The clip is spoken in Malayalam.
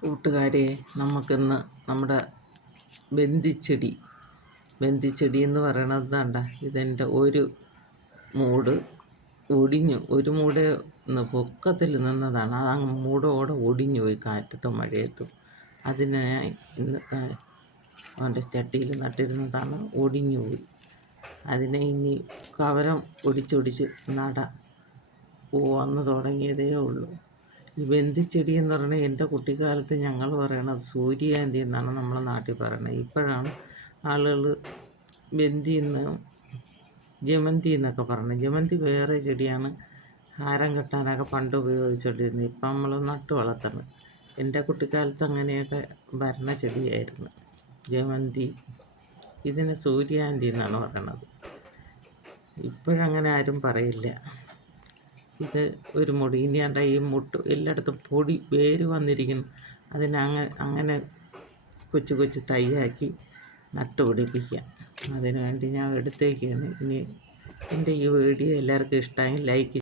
കൂട്ടുകാരെ, നമുക്കിന്ന് നമ്മുടെ ബന്ദിച്ചെടി എന്ന് പറയണത് കണ്ട, ഇതെൻ്റെ ഒരു മൂട് ഒടിഞ്ഞു. ഒരു മൂട് പൊക്കത്തിൽ നിന്നതാണ്, അത് ആ മൂടോടെ ഒടിഞ്ഞു പോയി കാറ്റത്തും മഴയത്തും. അതിനെ ഇന്ന് അവൻ്റെ ചട്ടിയിൽ നട്ടിരുന്നതാണ്, ഒടിഞ്ഞു പോയി. അതിനെ ഇനി കവരം ഒടിച്ചൊടിച്ച് വന്ന് തുടങ്ങിയതേ ഉള്ളൂ. ഈ ബന്ദിച്ചെടി എന്ന് പറയുന്നത് എൻ്റെ കുട്ടിക്കാലത്ത് ഞങ്ങൾ പറയണത് സൂര്യകാന്തി എന്നാണ് നമ്മളെ നാട്ടിൽ പറയുന്നത്. ഇപ്പോഴാണ് ആളുകൾ ബന്ദി എന്നും ജമന്തി എന്നൊക്കെ പറയുന്നത്. ജമന്തി വേറെ ചെടിയാണ്, ഹാരം കെട്ടാനൊക്കെ പണ്ട് ഉപയോഗിച്ചുകൊണ്ടിരുന്നത്. ഇപ്പം നമ്മൾ നട്ടു വളർത്തണം. എൻ്റെ കുട്ടിക്കാലത്ത് അങ്ങനെയൊക്കെ ഭരണ ചെടിയായിരുന്നു ജമന്തി. ഇതിന് സൂര്യകാന്തി എന്നാണ് പറയണത്. ഇപ്പോഴങ്ങനെ ആരും പറയില്ല. ഇത് ഒരു മുടി. ഇനി കണ്ട ഈ മുട്ട് എല്ലായിടത്തും പൊടി വേര് വന്നിരിക്കുന്നു. അങ്ങനെ കൊച്ചു കൊച്ചു തൈയാക്കി നട്ടുപിടിപ്പിക്കാം. അതിനു വേണ്ടി ഞാൻ എടുത്തേക്കാണ്. ഇനി എൻ്റെ ഈ വീഡിയോ എല്ലാവർക്കും ഇഷ്ടമായി ലൈക്ക്